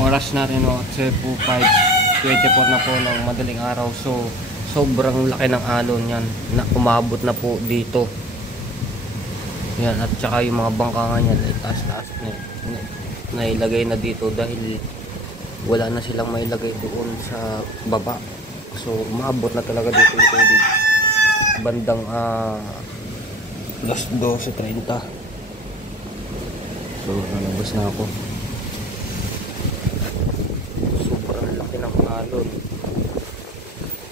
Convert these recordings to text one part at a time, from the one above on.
Oras na rin o, 5:24 na po ng madaling araw. So, sobrang laki ng alon yan na umabot na po dito. Yan, at saka yung mga bangka nga yan, taas-taas na ilagay na dito dahil wala na silang mailagay doon sa baba. So, umabot na talaga dito yung tubig. Bandang 12:30. So, nalabas na ako. Sobrang laki ng alon.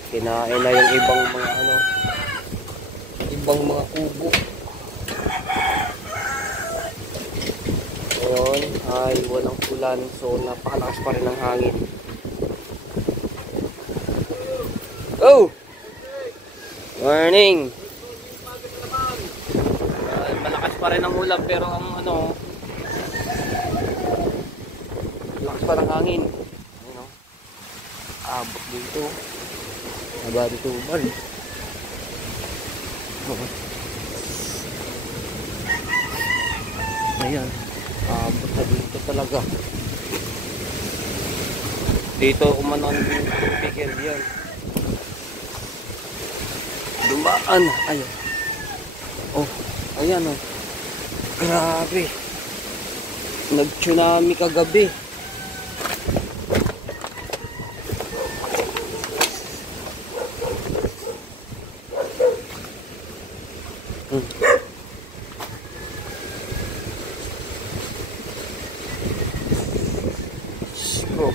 Kinain na yung ibang mga ibang mga kubo. Ngayon ay walang ulan, so napakalakas pa rin ang hangin. Oh! Morning! Malakas pa rin ang ulan, pero ang lakas pa ng hangin. Abot dito. Aba dito man. Ayan. Abot na dito talaga. Dito umanon yung speaker yan. Dumaan. Ayan. Oh. Ayan oh. Grabe. Nag-tsunami kagabi. So,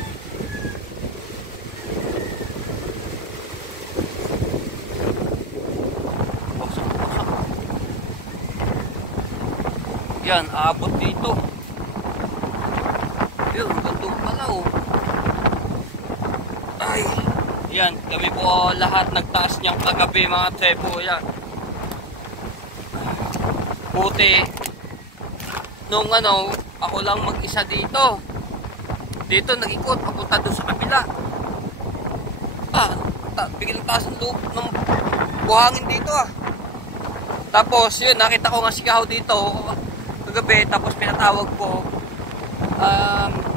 yan, aabot dito. Yun, ganito pala oh. Ay, yan, kami po lahat nagtaas niyang kagabi mga tsepo. Yan, buti nung ako lang mag-isa dito nag-ikot papunta doon sa kabila. Biglang taas ng loob ng buhangin dito Tapos yun, nakita ko nga si Kaho dito kagabi, tapos pinatawag ko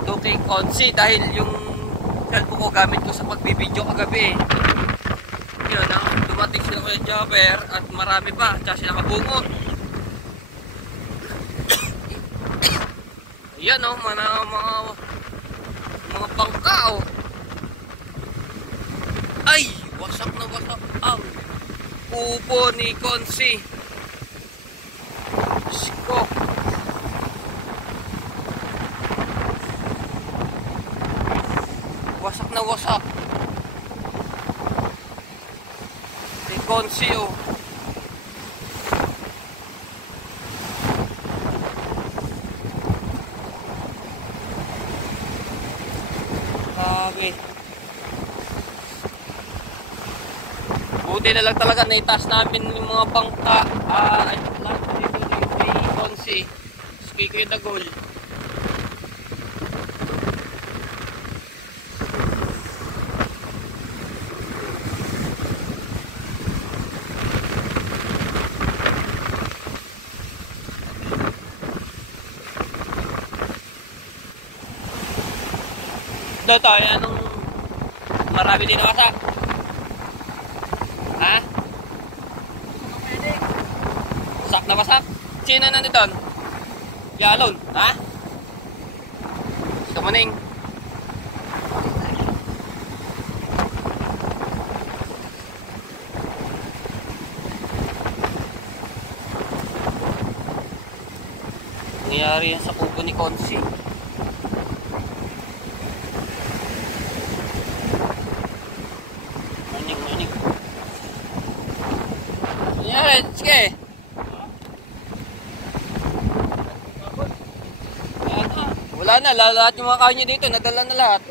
doon kay Konsi dahil yung cellphone ko gamit ko sa pagbibideo kagabi. Yun, dumating sila ko yung jobber at marami pa, tsaka sila kabungot. Yan mga bangka Ay, wasak na wasak ang upo ni Konsi. Siko. Wasak na wasak. Ni Konsi Buti na lang talaga naitaas namin yung mga bangka. Ay, lang dito kay Konsi. Kay Kuya Dagol. Dito, anong marami din wasak? Ha? Wasak na wasak? Sino na nito? Yalon, ha? Kamaning. Nangyari yan sa kubo ni Konsi. Sige. Wala na, lahat yung mga kanya dito, nadala na lahat.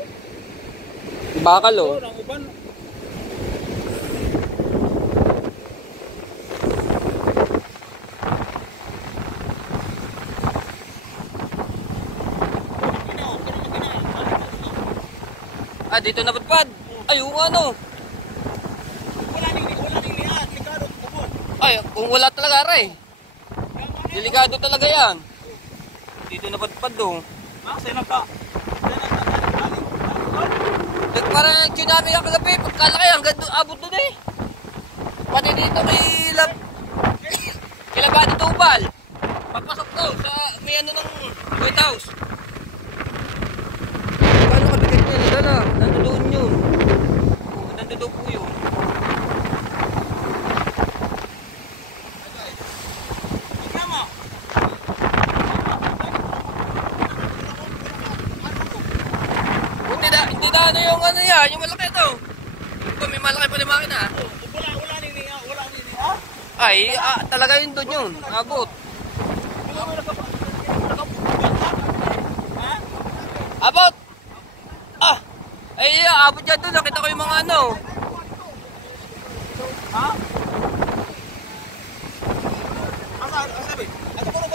Bakal dito napatpad. Ay, Ay, kung wala talaga delikado talaga yan. Dito napadpad Sa'yo lang pa. Parang tsunami ang kagabi. Pagkalaki hanggang doon, abot doon eh. Pati dito kila Badi Tubal. Papasok daw sa may ano ng White House. Paano kabigat niya? Nadala. Nandoon yun. Nandoon po yun. Hindi na ano yung ano yan, yung malaki ito. Ito may malaki pa na makina. Wala nini ha? Ay, talaga yun doon yun. Abot. Abot! Ay, abot yan doon. Nakita ko yung mga ano. Ha? Sabi? Ito ko na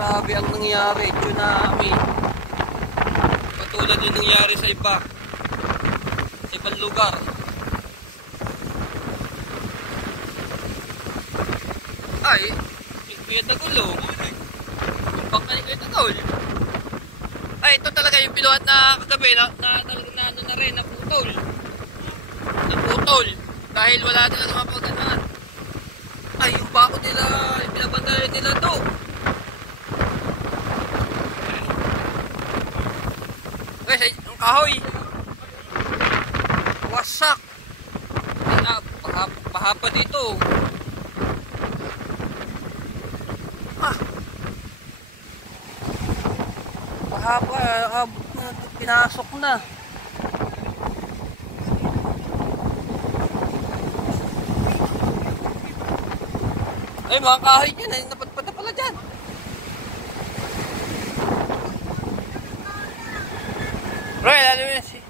Grabe ang nangyari. Tsunami. Patulad yung nangyari sa iba. Sa ibang lugar. Ay, yung Kuya Tagol oh. Yung bangka ni Kuya Tagol. Ay, ito talaga yung pinuhat na kagabi na talagang na ano na rin, naputol. Naputol. Dahil wala talaga mapaganoan. Ay, yung bako nila, yung pinabantayan nila to. Guys, ang kahoy. Wasak. Baha pa dito. Baha pa, pinasok na. Ay, mga kahoy dyan, ay napadpad na pala dyan. Bro, lalo yun si...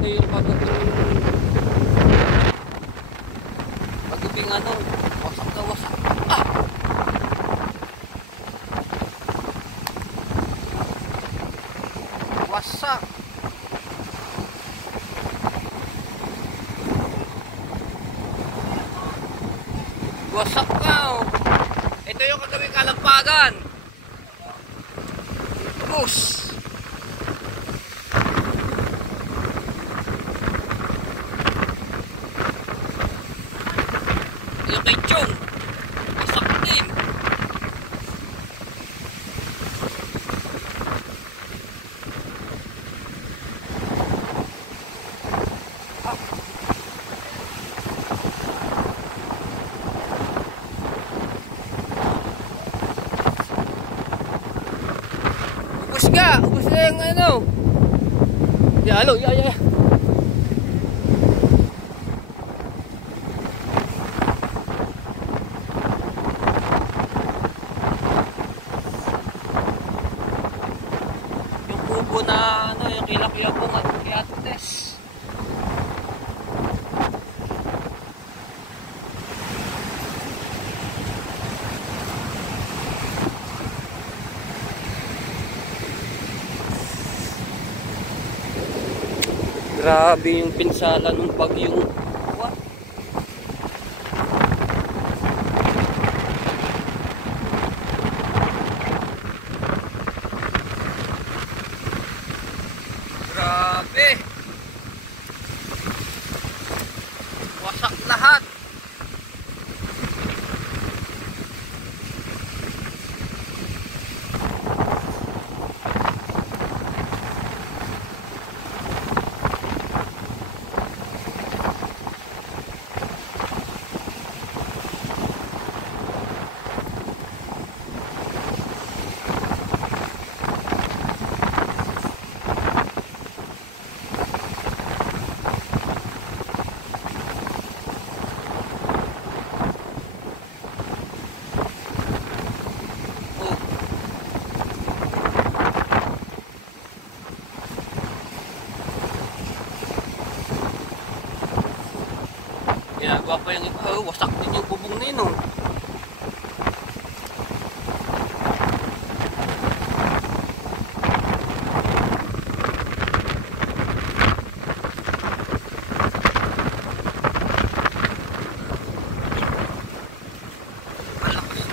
Ito yung pagubing ano, wasak na wasak. Wasak. Wasak na oh. Ito yung kagawing kalampagan. Bus. Yung kay Chong. Wasak din. Ubus na yung ano. Yalo, ya. Yung kubo na ano, yung kilak-yakong at kiates. Grabe yung pinsala ng bagyong what? Grabe. Wasak lahat. Ginagawa pa yung iba, wasak din yung bubong na yun oh. Malakas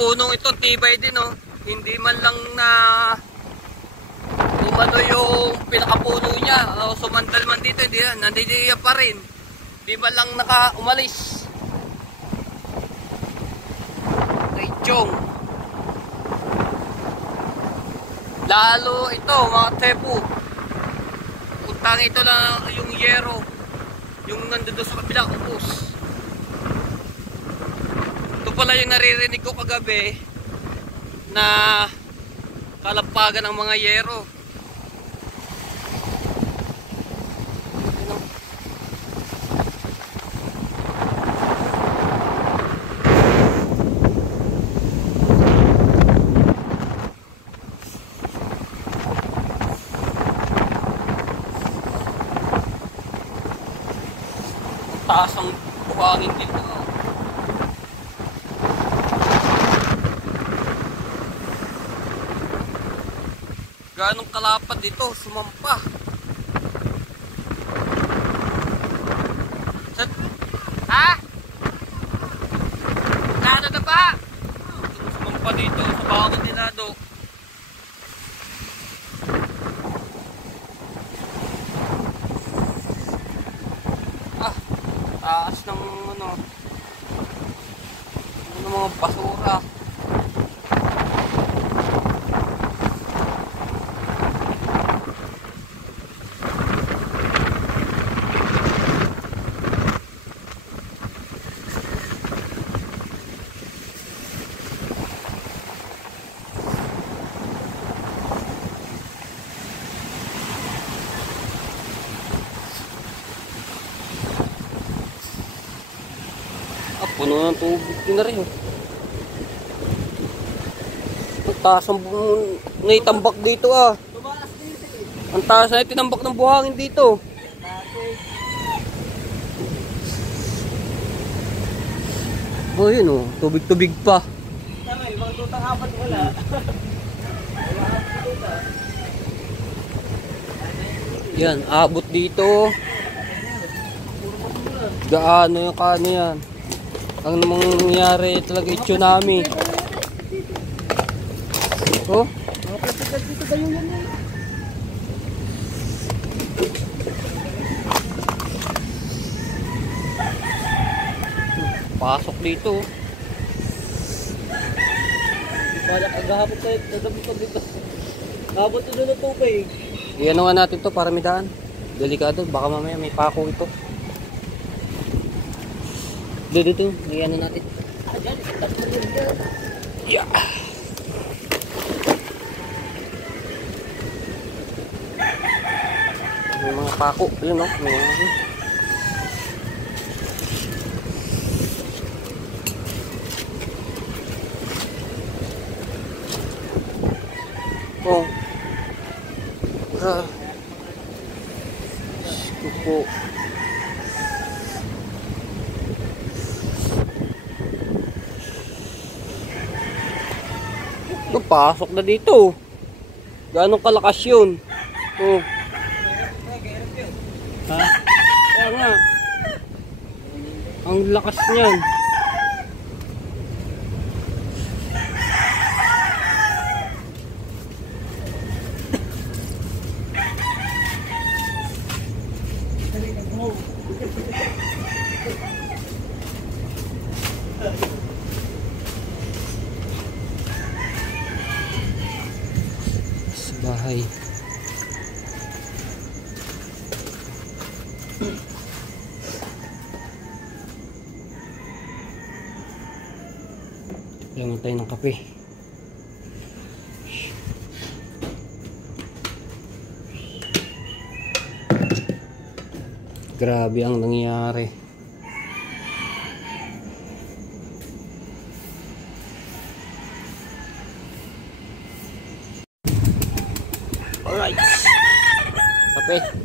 punong ito, tibay din oh. Hindi man lang na umano yung pinakapuno niya. O sumandal man dito, hindi yan. Nandito pa rin. Hindi man lang umalis. Ay, Chong. Lalo ito, mga tepo. Utang ito lang yung yero. Yung nandun sa kabilang upos. Ito pala yung naririnig ko kagabi na kalampagan ng mga yero. Taas ang buhangin dito. Ganong kalapad dito, sumampa. Ha? Nado na ba? Sumampa dito, sa bakod ni Nado. Taas ng mga basura. Puno ng tubig din na rin. Ang taas ang naitambak dito ah. Ang taas na itinambak ng buhangin dito. Oh yun oh, tubig-tubig pa. Mga tutang apat wala. Yan, abot dito. Gaano yung kano yan. Ang mangyayari talaga yung tsunami. Oh? Pasok dito. Wala kagahapon tayo, dadabot pa dito. Habot ito na tubig. Iyan nga natin to para may daan. Delikado, baka mamaya may pako ito. Dito, iyan na natin. Yeah. May mga pako, yun oh. May mga oh. Kupo. Pasok na dito. Ganong kalakas yun. Oh. Ha? Kaya nga. Ang lakas niyan. Bahay. Lang tayo ng kape. Grabe ang nangyari. Alright. Kape.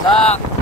Sa